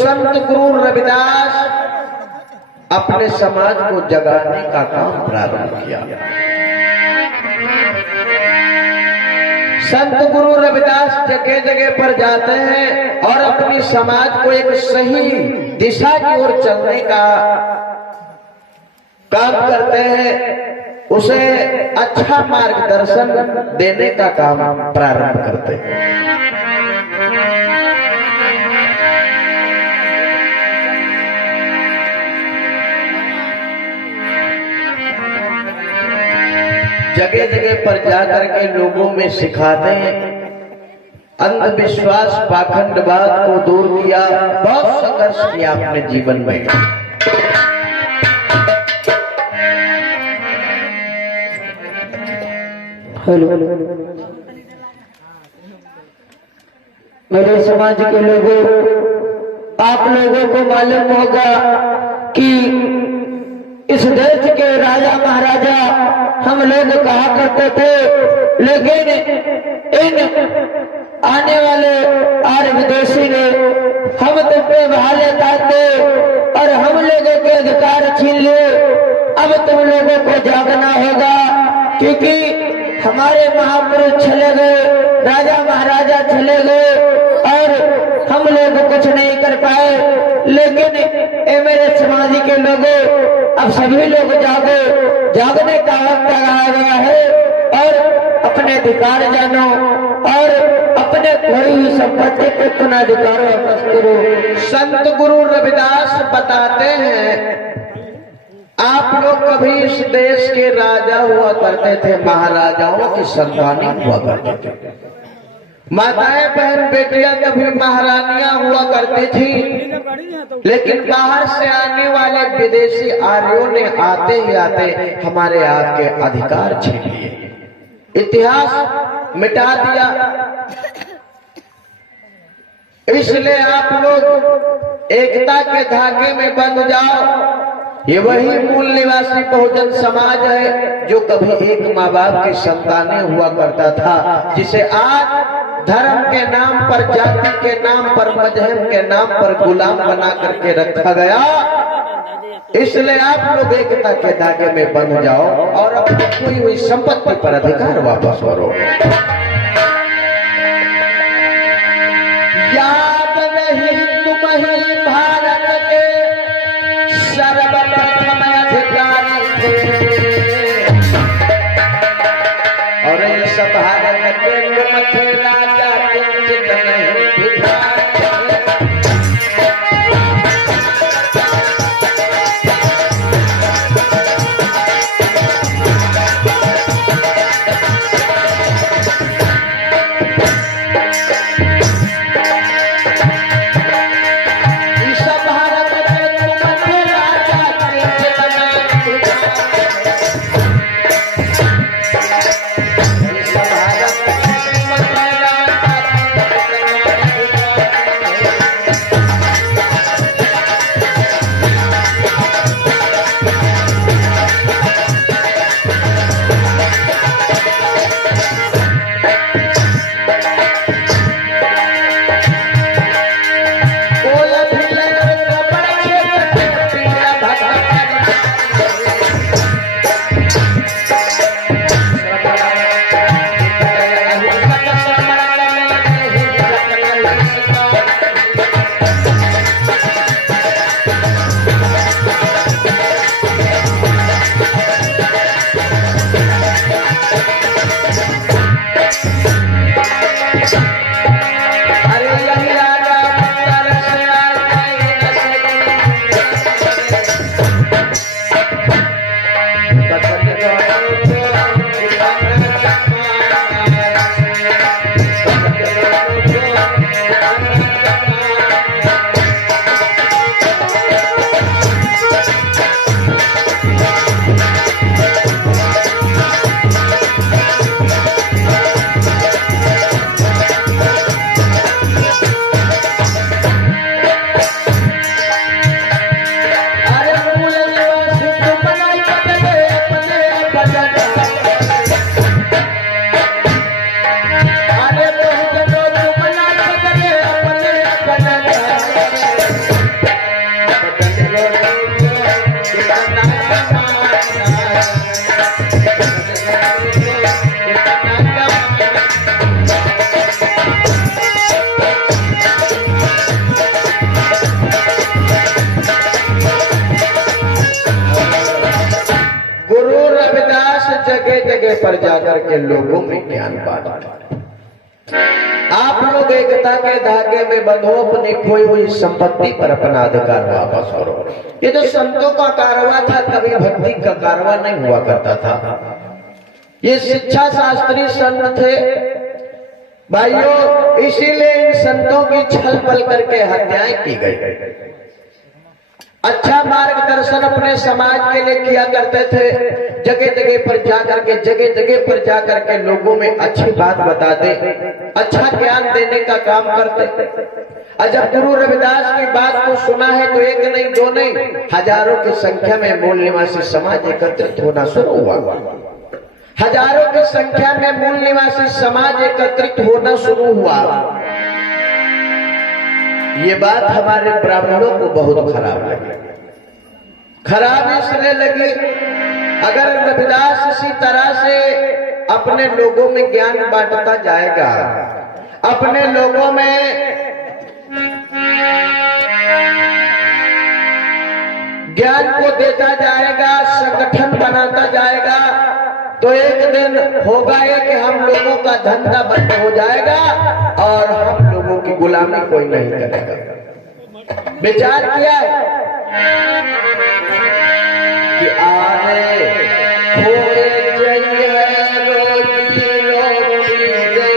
संत गुरु रविदास अपने समाज को जगाने का काम प्रारंभ किया। संत गुरु रविदास जगह जगह पर जाते हैं और अपनी समाज को एक सही दिशा की ओर चलने का काम करते हैं, उसे अच्छा मार्गदर्शन देने का काम प्रारंभ करते हैं। जगह जगह पर जाकर के लोगों में सिखाते हैं, अंधविश्वास पाखंडवाद को दूर किया, बहुत संघर्ष किया अपने जीवन में। हेलो, मेरे समाज के लोगों, आप लोगों को मालूम होगा कि इस देश के राजा महाराजा हम लोग कहा करते थे, लेकिन इन आने वाले आर्य विदेशी ने हम तुम पे भाले ताते और हम लोगों के अधिकार छीन लिए। अब तुम लोगों को जागना होगा, क्योंकि हमारे महापुरुष चले गए, राजा महाराजा चले गए और हम लोग कुछ नहीं कर पाए। लेकिन ए मेरे समाज के लोगों, अब सभी लोग जागो, जागने का वक्त आया गया है और अपने अधिकार जानो और अपने खोई हुई संपत्ति के पुनर्धिकार वापस करो। संत गुरु रविदास बताते हैं, आप लोग कभी इस देश के राजा हुआ करते थे, महाराजाओं की संतानें हुआ करते थे, माताएं बहन बेटियां कभी महारानियां हुआ करती थी। लेकिन बाहर से आने वाले विदेशी आर्यों ने आते ही आते हमारे आपके अधिकार छीन लिए, इतिहास मिटा दिया। इसलिए आप लोग एकता के धागे में बंध जाओ। ये वही मूल निवासी बहुजन समाज है जो कभी एक माँ बाप की संतानें हुआ करता था, जिसे आज धर्म के नाम पर, जाति के नाम पर, मजहब के नाम पर गुलाम बना करके रखा गया। इसलिए आप लोग एकता के धागे में बंध जाओ और अपनी खोई हुई संपत्ति पर अधिकार वापस करो। याद नहीं तुम्हें भारत के सर्वप्रथम अधिकारी थे और इस भारत के तुम थे राजा, किंचित नहीं भिखारी। पर जाकर के लोगों में ज्ञान बांटता। आप लोग एकता के धागे में बंधो, अपनी खोई हुई संपत्ति पर अपना अधिकार वापस करो। ये जो संतों का कारवा था, कभी भक्ति का कारवा नहीं हुआ करता था। ये शिक्षा शास्त्री संत थे भाइयों, इसीलिए इन संतों की छल पल करके हत्याएं की गई। अच्छा मार्गदर्शन अपने समाज के लिए किया करते थे। जगह जगह पर जाकर के लोगों में अच्छी बात बताते, अच्छा ज्ञान देने का काम करते। और जब गुरु रविदास की बात को सुना है तो एक नहीं दो नहीं, हजारों की संख्या में मूल निवासी समाज एकत्रित होना शुरू हुआ। हजारों की संख्या में मूल निवासी समाज एकत्रित होना शुरू हुआ। ये बात हमारे ब्राह्मणों को बहुत खराब लगी। खराब इसलिए लगी, अगर रविदास इसी तरह से अपने लोगों में ज्ञान बांटता जाएगा, अपने लोगों में ज्ञान को देता जाएगा, संगठन बनाता जाएगा, तो एक दिन होगा ये कि हम लोगों का धंधा बंद हो जाएगा और हम लोगों की गुलामी कोई नहीं करेगा। विचार किया कि आने खोए चाहिए रोजी रोटी दे।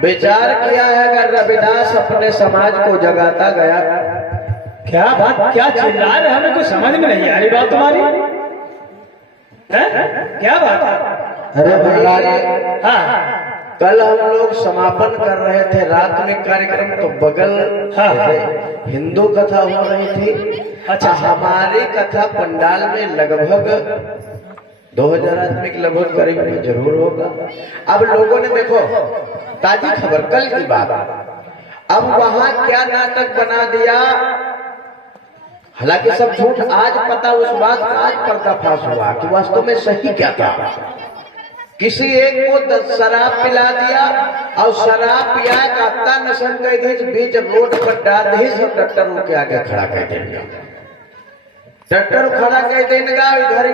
विचार किया है, अगर रविदास अपने समाज को जगाता गया। क्या बात, क्या चिल्ला रहे, हमें कुछ समझ में नहीं आ रही बात तुम्हारी है? क्या बात है? अरे भैया, हाँ, कल हम लोग समापन कर रहे थे रात में कार्यक्रम, तो बगल हिंदू कथा हो रही थी। अच्छा, हमारी कथा पंडाल में लगभग 2000 आदमी के लगभग करीब में जरूर होगा। अब लोगों ने देखो, ताजी खबर कल की बात, अब वहां क्या नाटक बना दिया। हालांकि सब झूठ, आज पता उस बात का आज पर्दाफाश हुआ कि वास्तव में सही क्या था। किसी एक को शराब पिला दिया और शराब पिया का नशन कर दी, बीच रोड पर डाल दी, सब डॉक्टर के आगे खड़ा कर देंगे। डॉक्टर खड़ा कर देगा, इधर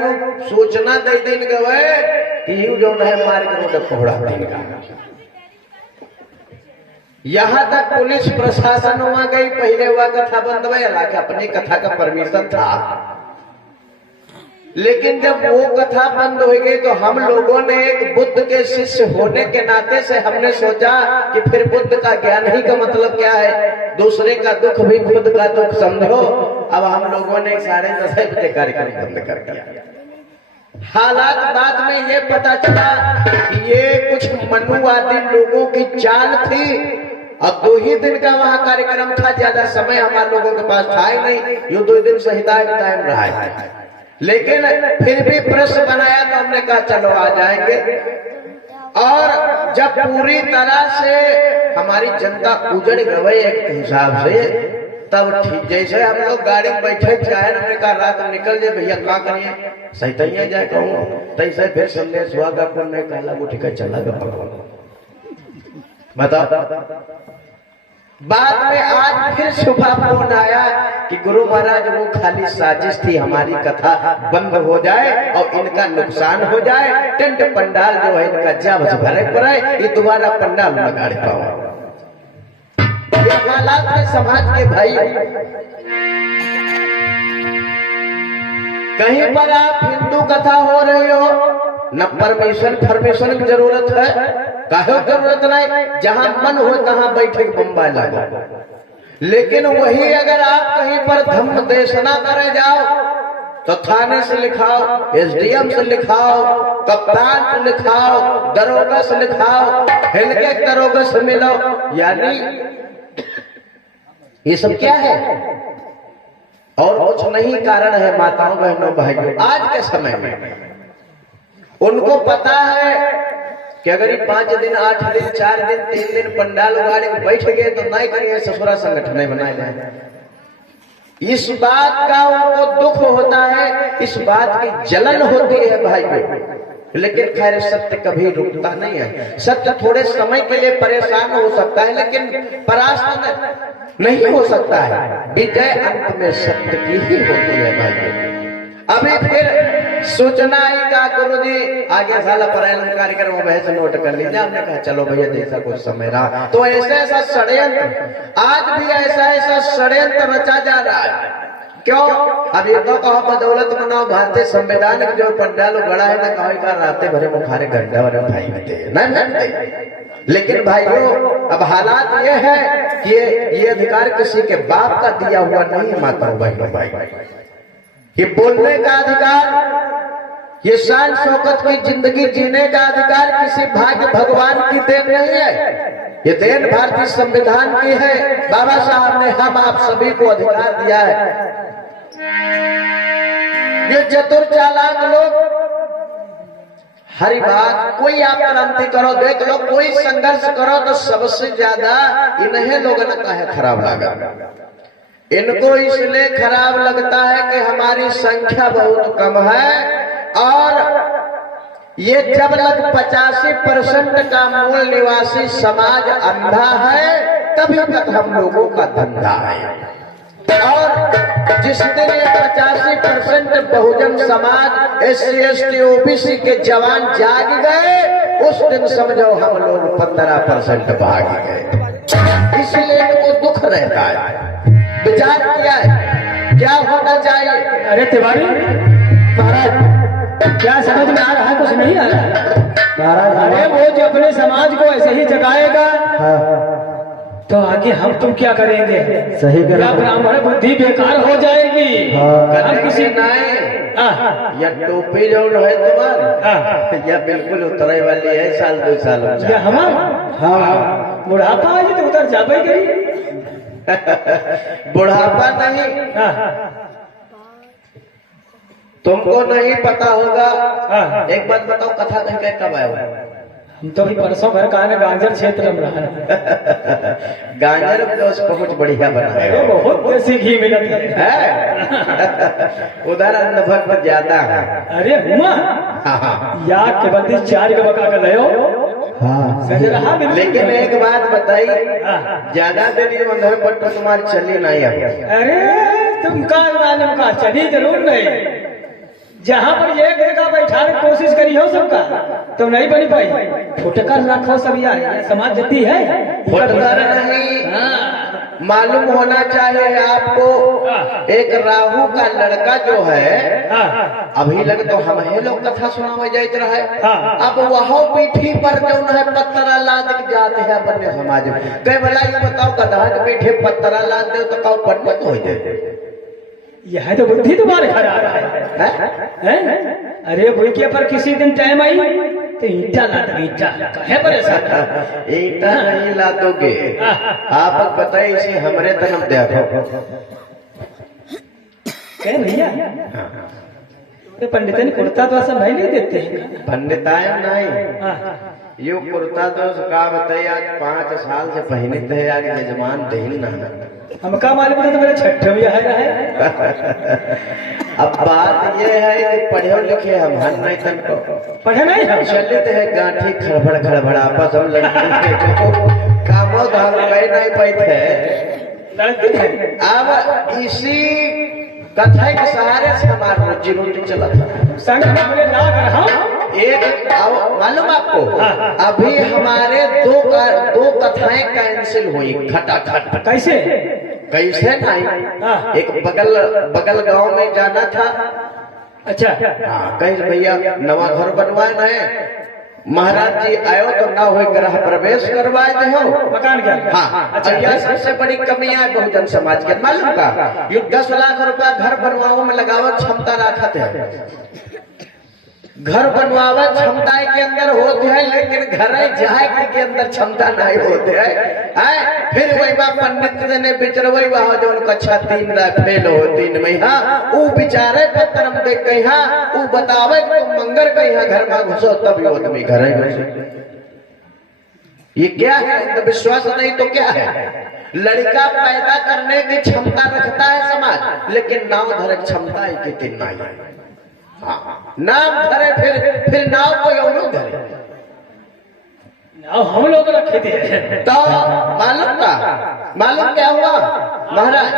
सूचना दे देंगे कि जो है मार के रोड पकड़ा देगा। यहाँ तक पुलिस प्रशासन वहां गई, पहले हुआ कथा बंद हुआ, हालांकि अपनी कथा का परमिशन था। लेकिन जब वो कथा बंद हो गई तो हम लोगों ने एक बुद्ध के शिष्य होने के नाते से हमने सोचा कि फिर बुद्ध का ज्ञान ही का मतलब क्या है, दूसरे का दुख भी खुद का दुख समझो। अब हम लोगों ने 10:30 बजे कार्यक्रम बंद कर दिया। हालात बाद में ये पता चला कि ये कुछ मनुवादी लोगों की चाल थी और 2 ही दिन का वहां कार्यक्रम था, ज्यादा समय हमारे लोगों के पास था ही नहीं। ये 2 दिन संहिता का टाइम रहा है। लेकिन फिर भी प्रश्न बनाया तो हमने कहा चलो आ जाएंगे। और जब पूरी तरह से हमारी जनता उजड़ गई एक हिसाब से, तब ठीक जैसे हम लोग गाड़ी में बैठे चाहे हमने कहा रात में निकल जाए भैया क्या करिए सही तैयार जाए कहूँ तैसे फिर संदेश हुआ का पुण्य कहला उठ कर चला गया। बताओ बाद में आज फिर सुबह फोन आया कि गुरु महाराज वो खाली साजिश थी, हमारी कथा बंद हो जाए और इनका नुकसान हो जाए, टेंट पंडाल जो है इनका जब भरे पड़े, ये दोबारा पंडाल में गाड़ी पाओ। ये हालात है समाज के भाई। कहीं पर आप हिंदू कथा हो रही हो न परमिशन की जरूरत है, काहे जरूरत नहीं, जहां मन हो तहां बैठे बम्बा लागो। लेकिन वही अगर आप कहीं पर धम्म देशना करे जाओ तो थाने से लिखाओ, एसडीएम से लिखाओ, कप्तान से लिखाओ, दरोगा से लिखाओ, हल्के दरोगा से मिलो। यानी ये सब क्या है और कुछ नहीं कारण है माताओं बहनों भाइयों। आज के समय में उनको पता है कि अगर ये 5 दिन 8 दिन 4 दिन 3 दिन पंडाल उगाड़े बैठ गए तो नहीं करिए ससुरा संगठन नहीं बनाए जाए। इस बात का उनको दुख होता है, इस बात की जलन होती है भाई। लेकिन खैर सत्य कभी रुकता नहीं है। सत्य थोड़े समय के लिए परेशान हो सकता है लेकिन परास्त नहीं हो सकता है। विजय अंत में सत्य की ही होती है भाई। अभी फिर सूचना आई का गुरु जी आगे साला परायण कार्यक्रम बहस नोट कर लीजिए। हमने कहा चलो भैया जैसा कुछ समय रहा तो ऐसा ऐसा षड्यंत्र आज भी ऐसा षड्यंत्र रचा जा रहा है। क्यों? अब ये तो कहो बदौलत मनाओ भारतीय संविधान के जो पंडाल गड़ा है ना कहा राते भरे मुखारे घंटा भरे भाई नहीं। लेकिन भाइयों अब हालात ये है कि ये अधिकार किसी के बाप का दिया हुआ नहीं है। माताओं बहनों भाई, ये बोलने का अधिकार, ये शान शौकत की जिंदगी जीने का अधिकार किसी भाग्य भगवान की देन नहीं है, ये देन भारतीय संविधान की है। बाबा साहब ने हम आप सभी को अधिकार दिया है। ये चतुर चालाक लोग हरी बात कोई आप क्रांति करो देख लो, कोई संघर्ष करो तो सबसे ज्यादा इन्हें लोगों ने कहा खराब लगा। इनको इसलिए खराब लगता है कि हमारी संख्या बहुत कम है और ये जब लग 85% का मूल निवासी समाज अंधा है तभी तक हम लोगों का धंधा है। और जिस दिन ये 85% Bahujan Samaj SC ST OBC के जवान जाग गए उस दिन समझो हम लोग 15% भाग गए। इसलिए इनको दुख रहता है। विचार किया है क्या होना चाहिए? अरे तिवारी महाराज क्या समझ में आ रहा है? कुछ नहीं आ रहा महाराज। अरे वो जो अपने समाज को ऐसे ही जगाएगा तो आगे हम तुम क्या करेंगे? सही करेंगे। ब्राह्मण बुद्धि बेकार हो जाएगी। हम किसी या टोपी जो है तुम्हारी या बिल्कुल उतरे वाली है 1-2 साल या हम बुढ़ापा आ तो उतर जाए गई। बुढ़ापा नहीं, तुमको नहीं पता होगा। एक बात बताओ कथा कह कब आया हुआ? हम तो भी परसों घर का है गांजर क्षेत्र में रहा। गांजर तो बहुत बढ़िया बना है, बहुत देसी घी मिलत है। उधर भक्त ज्यादा है। अरे हुआ या के बंदी 4 के बका कर लो। हाँ लेकिन एक बात बताई ज्यादा देरी बंधन पर तो तुम्हारी चली नहीं है। अरे तुम का मालूम का चली जरूर नहीं। जहाँ पर एक जगह बैठाने की कोशिश करी हो सबका तो नहीं बनी पाई। फुटकर रखो सब यार समाज जती है। फुटकर नहीं मालूम होना चाहिए आपको। एक राहु का लड़का जो है अभी लग तो हम ही लोग कथा सुनावे जाते रहे। अब वह पीठी पर जो है पत्थरा लाद के जाते हैं अपने समाज में। कई भला ये बताओ गधा के पीठे पत्थरा लाद दे तो कहो पढ़ने तो हो जाए। यह तो बुद्धि तुम्हारे खराब है। अरे भूखे पर किसी दिन टाइम आई तो ईटा ला दो। ईटा कहे परेशान? ईटा नहीं ला दोगे आप बताइए इसे हमारे तरफ देखो। कह भैया तो पंडितन कुर्ता तो ऐसा भाई नहीं देते हैं। पंडिताएं नहीं, हाँ। यो कुर्ता तो का बताइए आज 5 साल से पहने थे, आज यजमान दही ना। हमका मालूम था तो मेरे छठे में है। अब बात ये है कि पढ़े लिखे हम हन नहीं तन को पढ़े नहीं हम। चलित है गांठी खड़बड़ खड़बड़ आपस हम लड़की के कामों धाम कहीं नहीं पैते। लड़की है। अब इसी कथा के सहारे से हमारा रोजी रोटी चला था। संग में ना कर हम एक मालूम आपको, अभी हमारे दो कथाएं कैंसिल हुई खटाखट। कैसे? कैसे नहीं, एक बगल गांव में जाना था। अच्छा। कहीं भैया नवा घर बनवाए है, महाराज जी आयो तो ना हो ग्रह प्रवेश करवाए थे हो मकान क्या? हाँ। अच्छा, यह सबसे बड़ी कमियां है बहुजन समाज के, मालूम का? ये 10 लाख रुपया घर बनवाओ में लगावत क्षमता रखते हैं। घर बनवावे क्षमता के अंदर होते हैं, लेकिन घर जाए के अंदर क्षमता नहीं होते है। फिर वही बात पंडित ने बिचरवई वहां जो कक्षा 3 फेल हो 3 में। हाँ, वो बिचारे पत्रम देख गई। हाँ, वो बतावे कि तुम मंगर गई यहाँ घर में घुसो तब यो तुम घर घुसो। ये क्या है? अंधविश्वास नहीं तो क्या है? लड़का पैदा करने की क्षमता रखता है समाज, लेकिन नाव धरे क्षमता ही कितनी नहीं। हाँ, नाम धरे फिर नाव कोई और धरे। नाव हम लोग रखे थे तो मालूम क्या हुआ महाराज?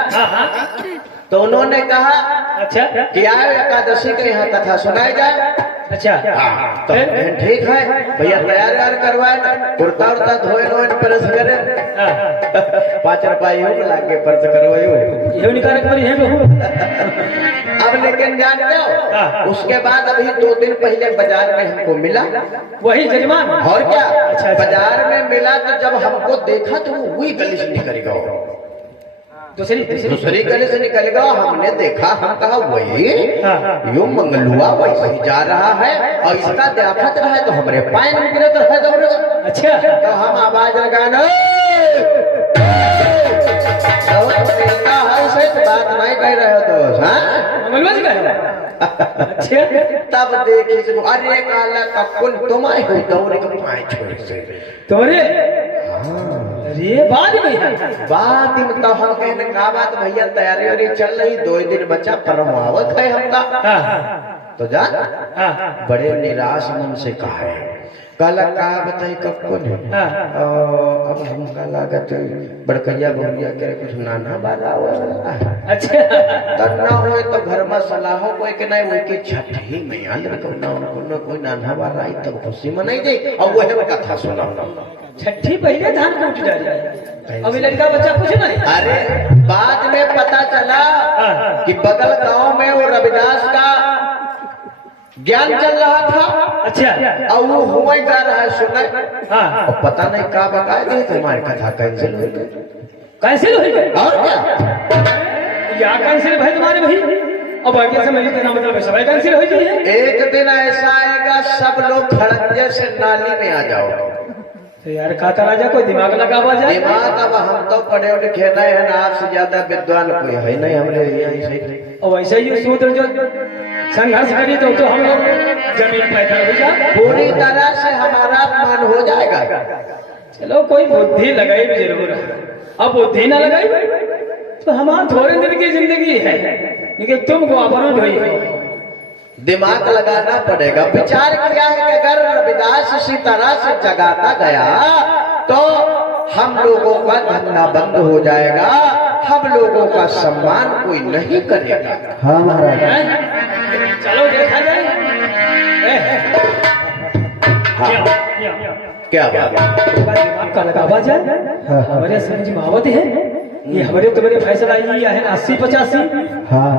तो उन्होंने कहा अच्छा कि आए एकादशी के यहाँ कथा सुनाई जाए। अच्छा। तो ठीक है भैया, तैयार करवाए, कुर्ता उर्ता धोए परस करे 5 रुपया लागे परस करवायो ये निकाल है। अब लेकिन जानते हो, उसके बाद अभी 2 दिन पहले बाजार में हमको मिला वही जजमान। और क्या? अच्छा। बाजार में मिला तो जब हमको देखा तो वो वही गली से निकलेगा, दूसरी गली से निकलेगा। हमने देखा, हम कहा वही यो मंगलुआ वही जा रहा है और इसका देखत रहा तो हमारे पाए में गिरत रहा। अच्छा। तो हम आवाज लगाना बात नहीं कह रहे हो दोस्त। अच्छा। तब देखी अरे काला कपुल तुम्हारे हो दौड़े को पाए छोड़ से तोरे। अरे बात में तो हम कहने का बात भैया तैयारी चल रही, 2 दिन बच्चा परमावत है हमका। तो जा बड़े निराश मन से कहा है, काला का बताई कब को नहीं। अब हमका लागत बड़कैया बहुरिया के कुछ नाना बाला हुआ। अच्छा। तब ना हो तो घर में सलाहो कोई के नहीं, उनकी छठी में अंदर कोई नाना बाला आई तब खुशी मनाई दे और वह कथा सुना। छठी पहले धान को उठ जाए, अभी लड़का बच्चा कुछ नहीं। अरे बाद में पता चला कि बगल गांव में वो रविदास का ज्ञान चल रहा था। अच्छा। और वो हुआ ही जा रहा है सुना। और पता नहीं क्या बता दे तुम्हारी कथा कैंसिल हो गई। कैंसिल हो गई? और क्या कैंसिल भाई तुम्हारे भाई? अब आगे से मैं कहना मतलब सब कैंसिल हो जाए। एक दिन ऐसा आएगा सब लोग खड़ंजे से नाली में आ जाओ। तो यार काका राजा कोई दिमाग लगा हुआ जाए। दिमाग अब हम तो पढ़े लिखे नहीं है ना, आपसे ज्यादा विद्वान कोई है नहीं हमरे। और वैसे ही सूत्र जो संघर्ष करी तो हम लोग जमीन पैदा हो जाए, पूरी तरह से हमारा मन हो जाएगा। चलो कोई बुद्धि लगाई भी जरूर है। अब बुद्धि न लगाई तो हमारा थोड़े दिन की जिंदगी है, लेकिन तुमको अपरोध हुई। दिमाग लगाना पड़ेगा। विचार किया है कि अगर रविदास इसी तरह से जगाता गया तो हम लोगों का धंधा बंद हो जाएगा, हम लोगों का सम्मान कोई नहीं करेगा। हाँ महाराज। चलो देखा जाए। क्या बात का लगावा जाए। हमारे समझ मावत है ये हमारे तुम्हारे फैसला ये है 80-85।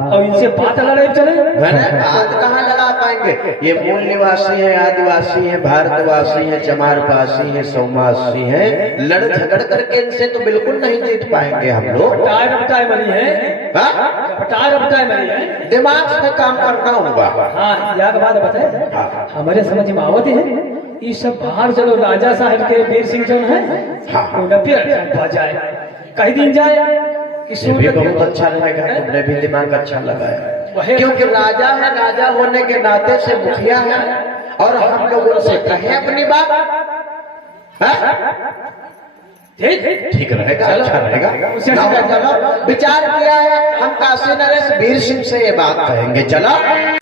और इनसे बात लड़ाई चले। बात कहाँ लड़ा पाएंगे? ये मूल निवासी है, आदिवासी है, भारतवासी है, चमारवासी है, सोमासी है, लड़ झगड़ करके इनसे तो बिल्कुल नहीं जीत पाएंगे हम लोग। रपटाए मरी है, रपटाए मरी है। दिमाग से काम करना होगा। हाँ, यह बात बताए हमारे समझ में आवत है। ये सब बाहर चलो, राजा साहब के वीर सिंह जो है जाए कहीं दिन जाए कि बहुत अच्छा रहेगा। तुमने भी दिमाग अच्छा लगाया। क्योंकि राजा है, राजा होने के नाते से मुखिया है, और हम लोग उनसे कहें अपनी बात। ठीक रहेगा, अच्छा रहेगा। चलो विचार किया है, हम काशी नरेश वीर सिंह से ये बात कहेंगे। चलो